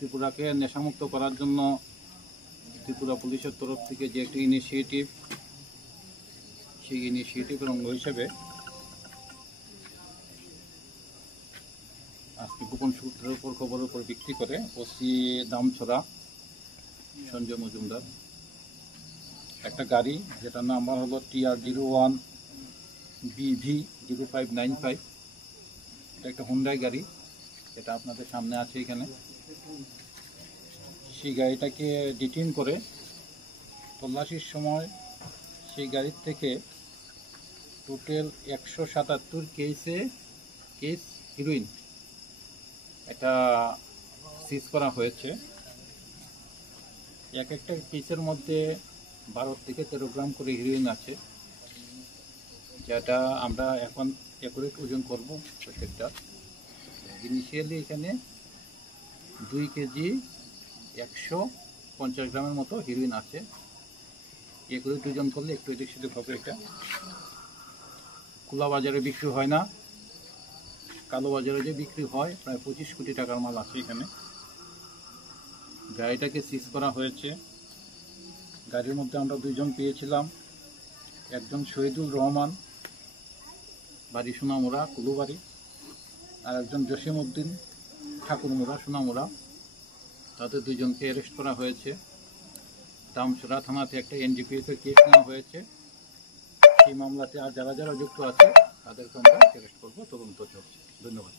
ত্রিপুরাকে নেশামুক্ত করার জন্য ত্রিপুরা পুলিশের তরফ থেকে যে একটি ইনিশিয়েটিভ, সেই ইনিশিয়েটিভের অঙ্গ হিসেবে আজকে গোপন সূত্রের উপর খবরের উপর ভিত্তি করে ওসি দামছড়া সঞ্জয় মজুমদার একটা গাড়ি, যেটার নাম্বার হলো TR01 BV0595, এটা একটা হুন্ডাই গাড়ি, এটা আপনাদের সামনে আছে এখানে। সেই গাড়িটাকে ডিটেইন করে তল্লাশির সময় সেই গাড়ির থেকে টোটাল 177 কেস হিরোইন এটা সিজ করা হয়েছে। এক একটা কেসের মধ্যে 12 থেকে 13 গ্রাম করে হিরোইন আছে, যেটা আমরা এখন অ্যাকুরেট ওজন করব প্রত্যেকটা। ইনিশিয়ালি এখানে 2 কেজি 150 গ্রামের মতো হিরোইন আছে। অ্যাকুরেট ওজন করলে একটু এদিক সেদিক হবে। এটা খোলা বাজারে বিক্রি হয় না, কালো বাজারে যে বিক্রি হয় প্রায় 25 কোটি টাকার মাল আছে এখানে। গাড়িটাকে সিজ করা হয়েছে। গাড়ির মধ্যে আমরা 2 জন পেয়েছিলাম, একজন শহীদুল রহমান, বাড়ি সোনামুড়া কুলুবাড়ি, আর একজন জসিম উদ্দিন ঠাকুরমুড়া সোনামুড়া। তাদের 2 জনকে অ্যারেস্ট করা হয়েছে। দামছড়া থানাতে একটা NDPS-এর কেস নেওয়া হয়েছে। সেই মামলাতে আর যারা যারা যুক্ত আছে তাদেরকে আমরা অ্যারেস্ট করবো, তদন্ত চলছে। ধন্যবাদ।